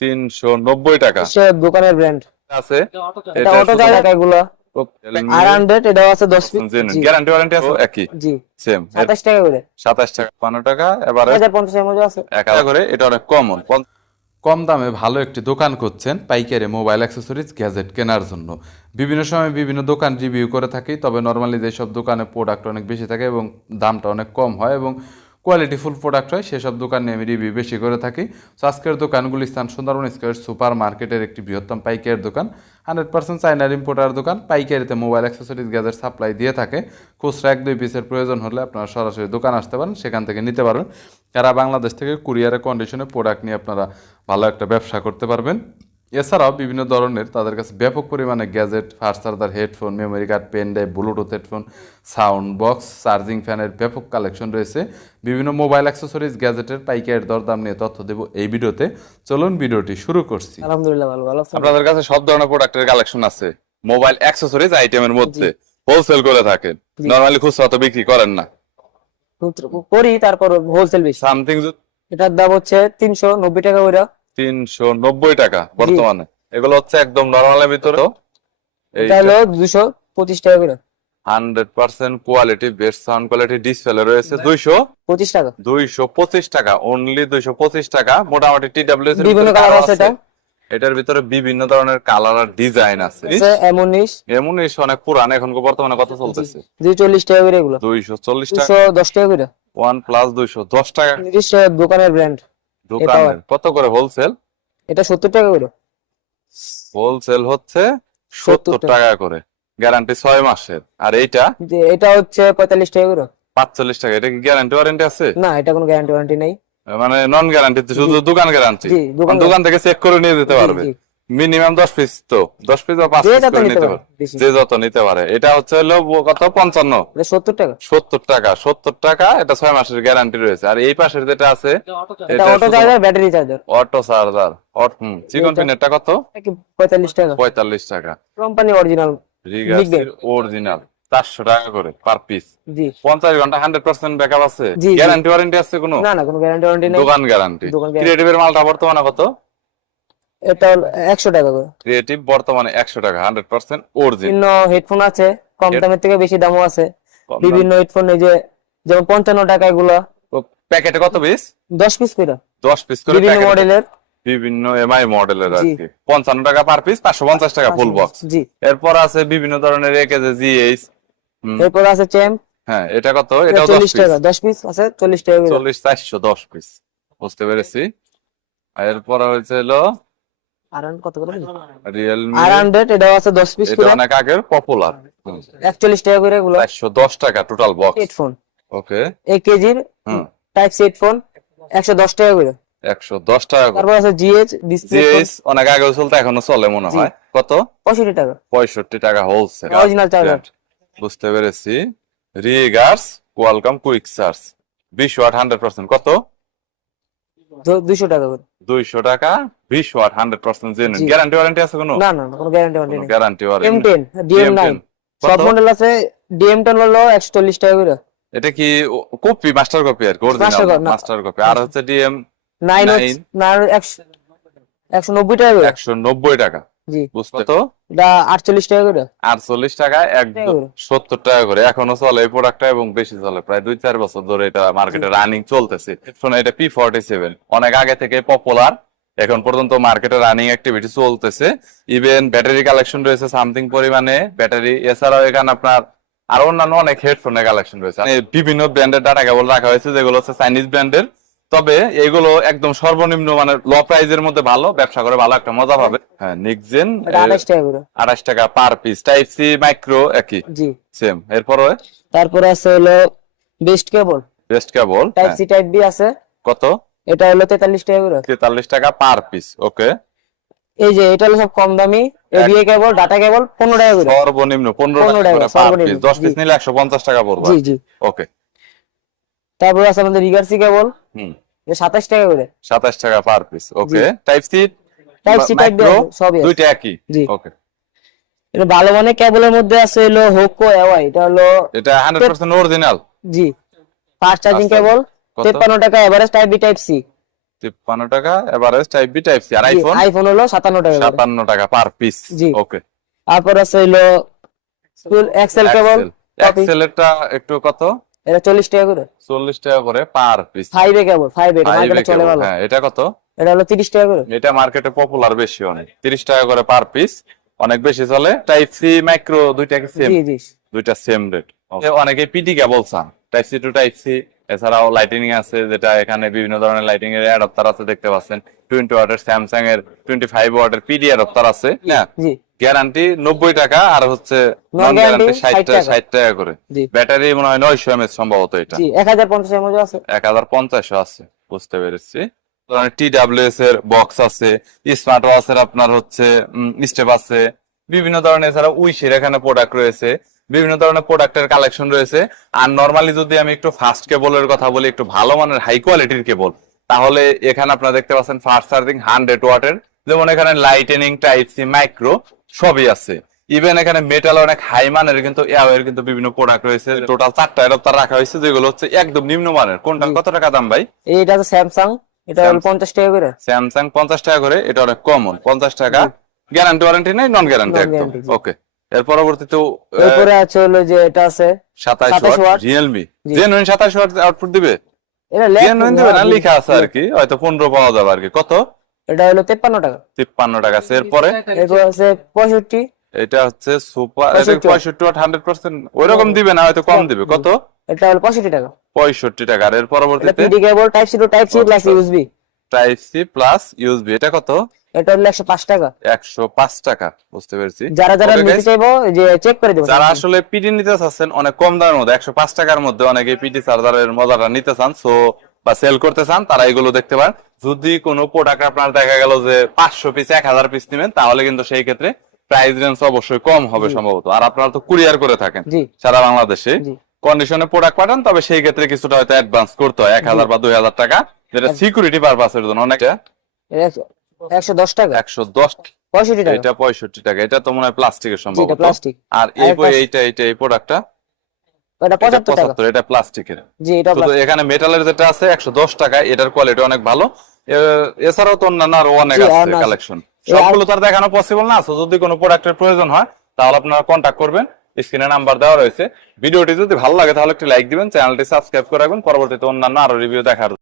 390 টাকা। সে দোকানের ব্র্যান্ড আছে এটা অটো চার্জার এগুলো R100 এটাও আছে 10 পিস জি গ্যারান্টি ওয়ারেন্টি আছে একই জি সেম 27 টাকা করে 27 টাকা 15 টাকা এবারে 1050 এর মধ্যে আছে 1000 করে। এটা অনেক কমন কম দামে ভালো একটি দোকান করছেন পাইকারি মোবাইল অ্যাক্সেসরিজ গ্যাজেট কেনার জন্য। বিভিন্ন সময় বিভিন্ন দোকান রিভিউ করে থাকি, তবে নর্মালি যেসব দোকানে প্রোডাক্ট অনেক বেশি থাকে এবং দামটা অনেক কম হয় এবং কোয়ালিটিফুল প্রোডাক্ট হয় সেসব দোকান নিয়ে আমি রিভিউ বেশি করে থাকি। তো আজকের দোকানগুলি স্থান সুন্দরবন স্কয়ার সুপার মার্কেটের একটি বৃহত্তম পাইকারের দোকান, 100% চাইনার ইম্পোর্টার দোকান। পাইকারিতে মোবাইল অ্যাক্সেসরিজ গ্যাজেট সাপ্লাই দিয়ে থাকে। খুচরা 1-2 পিসের প্রয়োজন হলে আপনারা সরাসরি দোকান আসতে পারেন, সেখান থেকে নিতে পারবেন। যারা বাংলাদেশ থেকে কুরিয়ারের কন্ডিশনে প্রোডাক্ট নিয়ে আপনারা ভালো একটা ব্যবসা করতে পারবেন। এছাড়াও বিভিন্ন ধরনের তাদের কাছে ব্যাপক পরিমাণে gadget, fast charger, headphone, memory card, pen drive, Bluetooth headphone, sound box, charging ফ্যানের ব্যাপক কালেকশন রয়েছে। বিভিন্ন মোবাইল অ্যাক্সেসরিজ গ্যাজেটের পাইকারি দরদাম নিয়ে তথ্য দেব এই ভিডিওতে। চলুন ভিডিওটি শুরু করছি। আলহামদুলিল্লাহ ভালো ভালো আছেন? আপনাদের কাছে সব ধরনের প্রোডাক্টের কালেকশন আছে মোবাইল অ্যাক্সেসরিজ আইটেমের মধ্যে, হোলসেল করে থাকেন, নরমালি খুচরা তো বিক্রি করেন না? করি, তারপর হোলসেল বেশি। সামথিং এটার দাম হচ্ছে 390 টাকা করে 390 টাকা বর্তমানে। এগুলো হচ্ছে একদম নরমালের ভিতরে, এটা হলো 225 টাকা করে 100% quality, best sound quality display রয়েছে 225 টাকা 225 টাকা অনলি 225 টাকা। মোটামুটি টিডব্লিউএস এর বিভিন্ন কালার আছে এটা। এটার ভিতরে বিভিন্ন ধরনের কালার আর ডিজাইন আছে। এমন অনেক পুরান, এখন বর্তমানে কত চলতেছে? 240 টাকা করে এগুলো 240 টাকা 210 টাকা করে OnePlus 210 টাকা নির্দিষ্ট দোকানের ব্র্যান্ড। দোকানের কত করে হোলসেল? এটা 70 টাকা করে হোলসেল হচ্ছে 70 টাকা করে, গ্যারান্টি 6 মাসের। আর এটা হচ্ছে 45 টাকা করে 45 টাকা। এটা কি গ্যারান্টি ওয়ারেন্টি আছে? না, এটা কোনো গ্যারান্টি ওয়ারেন্টি নাই, মানে নন গ্যারান্টি, শুধু দোকান গ্যারান্টি। দোকান থেকে চেক করে নিয়ে যেতে পারবে। মিনিমাম 10 পিস, তো 10 পিস বা 5 পিস করে নিতে পারবে, যে যত নিতে পারে। এটা হচ্ছে হলো কত? 55 70 টাকা 70 টাকা 70 টাকা। এটা 6 মাসের গ্যারান্টি রয়েছে। আর এই পাশের যেটা আছে এটা auto charger, battery charger, auto charger চিকন পিনেরটা কত? 45 টাকা 45 টাকা কোম্পানি অরিজিনাল রিগাসের অরিজিনাল 400 টাকা করে পার পিস। জি 50 ঘন্টা 100% ব্যাকআপ আছে। গ্যারান্টি ওয়ারেন্টি আছে কোনো? না না, কোনো গ্যারান্টি ওয়ারেন্টি নেই, দোকান গ্যারান্টি। ক্রিয়েটিভের মালটা বর্তমানে কত? এটা 100 টাকা করে ক্রিয়েটিভ বর্তমানে 100 টাকা 100% অরিজিনাল। বিভিন্ন হেডফোন আছে, কম দামের থেকে বেশি দামও আছে। বিভিন্ন হেডফোন এই যে যেমন 55 টাকা, এগুলো প্যাকেটে কত পিস? 10 পিস করে 10 পিস করে বিভিন্ন মডেলের, বিভিন্ন এমআই মডেলের আর কি। 55 টাকা পার পিস, 550 টাকা ফুল বক্স। জি এরপর আছে বিভিন্ন ধরনের একেজে জিএইচ, এরপর আছে চ্যাম্প। হ্যাঁ, এটা কত? এটা 40 টাকা 10 পিস আছে 40 টাকা করে 40 410 পিস। বুঝতে পেরেছি। আর এরপর হচ্ছে হলো কত করে রিয়েলমি R100, এটাও আছে 10 পিস করে, এটা অনেক আগের পপুলার 41 টাকা করে এগুলো 410 টাকা টোটাল বক্স। হেডফোন ওকে 1 কেজির টাইপ সি হেডফোন 110 টাকা করে 110 টাকা করে। তারপর আছে জিএইচ ডিসপ্লে, জিএইচ অনেক আগে চলতো, এখনো চলে মনে হয়। কত? 65 টাকা 65 টাকা হোলসেল অরিজিনাল চার্জার। বুঝতে পেরেছি। রিগার্স কোয়ালকম কুইক চার্জ 20 ওয়াট 100%, কত? 200 টাকা করে 200 টাকা 20 ওয়াট 100% জেনুইন। গ্যারান্টি ওয়ারেন্টি আছে কোনো? না না, কোনো গ্যারান্টি ওয়ারেন্টি নেই। গ্যারান্টি ওয়ারেন্টি M10 DM9 সব মডেল আছে। DM10 হলো 140 টাকা করে। এটা কি কপি, মাস্টার কপি আর অরিজিনাল মাস্টার কপি? আর হচ্ছে DM9 190 টাকা করে 190 টাকা। জি বুঝতে তো? এটা 48 টাকা করে 48 টাকা একদম 70 টাকা করে এখনো চলে এই প্রোডাক্টটা, এবং বেশি চলে। প্রায় 2-4 বছর ধরে এটা মার্কেটে রানিং চলতেছে। শোনো, এটা P47 অনেক আগে থেকে পপুলার, এখন পর্যন্ত মার্কেটে রানিং অ্যাক্টিভিটি চলতেছে। ইভেন ব্যাটারি কালেকশন রয়েছে সামথিং পরিমাণে ব্যাটারি। এছাড়াও এখানে আপনার আর অন্যান্য অনেক হেডফোনের কালেকশন রয়েছে। বিভিন্ন ব্র্যান্ডের ডাটা কেবল রাখা হয়েছে, যেগুলো হচ্ছে চাইনিজ ব্র্যান্ডের। তবে এগুলো একদম সর্বনিম্ন মানে ল প্রাইজের মধ্যে ভালো ব্যবসা করে ভালো একটা মজা পাবে। হ্যাঁ, নিকজেন 28 টাকা করে 28 টাকা per piece. Type C micro একই জি সেম। এরপরে তারপর আছে হলো best cable type C type B আছে। কত? এটা হলো 43 টাকা করে 43 টাকা পার পিস। ওকে, এই যে এটা হলো সব কম দামি। এবিএ কেবল, ডাটা কেবল 15 টাকা করে সর্বনিম্ন 15 টাকা পার পিস। 10 পিস নিলে 150 টাকা পড়বে। জি জি ওকে। তারপর আছে আমাদের রিগার্সি কেবল, 27 টাকা করে 27 টাকা পার পিস। ওকে, টাইপ সি টাইপ বি সবই দুইটা একই। ওকে, এটা ভালো মানে কেবলের মধ্যে আছে হলো হোকো এওয়াই, এটা 100% অরিজিনাল। জি ফাস্ট চার্জিং কেবল 53 টাকা average type B type C 53 টাকা average type B type C. আর আইফোন আইফোন হলো 57 টাকা করে। 57 টাকা পার পিস। জি। ওকে। তারপর আছে হলো এক্সেল কেবল কপি, এক্সেল এরটা একটু কত? এটা 40 টাকা করে। 40 টাকা করে পার পিস। 5 এ কেবল, 5 এ মার্কেটে চলে ভালো। হ্যাঁ, এটা কত? এটা হলো 30 টাকা করে। এটা মার্কেটে পপুলার বেশি অনেক। 30 টাকা করে পার পিস, অনেক বেশি চলে। টাইপ সি মাইক্রো দুইটা কি সেম? জি জি দুইটা সেম রেট। অনেকে পিটি কেবল চান, type C to type C. এছাড়াও লাইটিং আছে, যেটা এখানে বিভিন্ন ধরনের লাইটিং এর অ্যাডাপ্টার আছে দেখতে পাচ্ছেন। 20 ওয়াটের স্যামসাং এর 25 ওয়াটের পিডি অ্যাডাপ্টার আছে। হ্যাঁ, জি। গ্যারান্টি 90 টাকা, আর হচ্ছে নন গ্যারান্টি 60 টাকা করে। জি। ব্যাটারি মনে হয় 900 mAh সম্ভবত। এটা জি 1050 এর মধ্যে আছে। 1050 আছে, বুঝতে পেরেছি। TWS এর বক্স আছে, স্মার্ট ওয়াচের আপনার হচ্ছে স্টেপ আছে, বিভিন্ন ধরনের। এছাড়া উইশের এখানে প্রোডাক্ট রয়েছে, বিভিন্ন ধরনের প্রোডাক্টের কালেকশন রয়েছে। আর নরমালি যদি আমি একটু ফাস্ট কেবলের কথা বলি, একটু ভালো মানের হাই কোয়ালিটির কেবল, তাহলে এখানে আপনারা দেখতে পাচ্ছেন ফাস্ট চার্জিং 100 ওয়াটের, যেমন এখানে লাইটেনিং, টাইপ সি, মাইক্রো সবই আছে। ইভেন এখানে মেটাল অনেক হাই মানের কিন্তু এর কিন্তু বিভিন্ন প্রোডাক্ট রয়েছে। টোটাল 4টা অ্যাডাপ্টার রাখা হয়েছে, যেগুলো হচ্ছে একদম নিম্নমানের। কোনটা কত টাকা দাম ভাই? এইটা তো স্যামসাং, এটা হলো 50 টাকা করে। স্যামসাং 50 টাকা করে, এটা অনেক কমন। 50 টাকা, গ্যারান্টি ওয়ারেন্টি নেই, নন গ্যারান্টি একদম। ওকে। এর পরবর্তীতে এরপরে আছে হলো যে এটা আছে 27 watt Realme. Genuine 27 watt output দিবে? এটা জেনুইন দিবে না, লেখা আছে আর কি, হয়তো 15 পাওয়া যাবে আর কি। কত? এটা হলো 53 টাকা। 53 টাকা। এরপরে এরপর আছে 65, এটা হচ্ছে সুপার, এটা 65 ওয়াট 100%। ওইরকম দিবে না, হয়তো কম দিবে। কত? এটা হলো 65 টাকা। 65 টাকা। আর এর এটা পরবর্তীতে PD cable type C to type C plus USB. Type C plus USB, এটা কত? এটা হলো 105 টাকা। 105 টাকা, বুঝতে পেরেছি। যারা যারা Okay, নিতে guys, চাইবো যে চেক করে দেবো। যারা আসলে পিডি নিতে চাচ্ছেন অনেক কম দামের মধ্যে, 105 টাকার মধ্যে অনেকে পিডি চার্জারের মজাটা নিতে চান, সো বা সেল করতে চান, তারা এগুলো দেখতে পারেন। যদি কোনো প্রোডাক্ট আপনার দেখা গেল যে 500 পিস 1000 পিস নেবেন, তাহলে কিন্তু সেই ক্ষেত্রে প্রাইস রেঞ্জ অবশ্যই কম হবে সম্ভবত। আর আপনারা তো কুরিয়ার করে থাকেন জি। সারা বাংলাদেশে, জি। কন্ডিশনে প্রোডাক্ট পাঠান, তবে সেই ক্ষেত্রে কিছুটা হয়তো অ্যাডভান্স করতে হয়, 1000 বা 2000 টাকা, যেটা সিকিউরিটি পারপাসের জন্য। অনেকটা 110 টাকা। 110, 65 টাকা। এটা 65 টাকা। এটা তো মনে হয় প্লাস্টিকের জি, সম্ভবত। এটা প্লাস্টিক। আর এই প্রোডাক্টটা এটা 75 টাকা। 75, এটা প্লাস্টিকের। জি, এটা শুধু এখানে মেটালের যেটা আছে 110 টাকা, এটার কোয়ালিটি অনেক ভালো। এছাড়াও তো অন্যান্য আরো অনেক আছে কালেকশন, সবগুলো তো আর দেখানো পসিবল না। সো যদি কোনো প্রোডাক্টের প্রয়োজন হয়, তাহলে আপনারা কন্ট্যাক্ট করবেন, স্ক্রিনে নাম্বার দেওয়া রয়েছে। ভিডিওটি যদি ভালো লাগে তাহলে একটি লাইক দিবেন, চ্যানেলটি সাবস্ক্রাইব করে রাখবেন পরবর্তীতে অন্যান্য আরো রিভিউ দেখার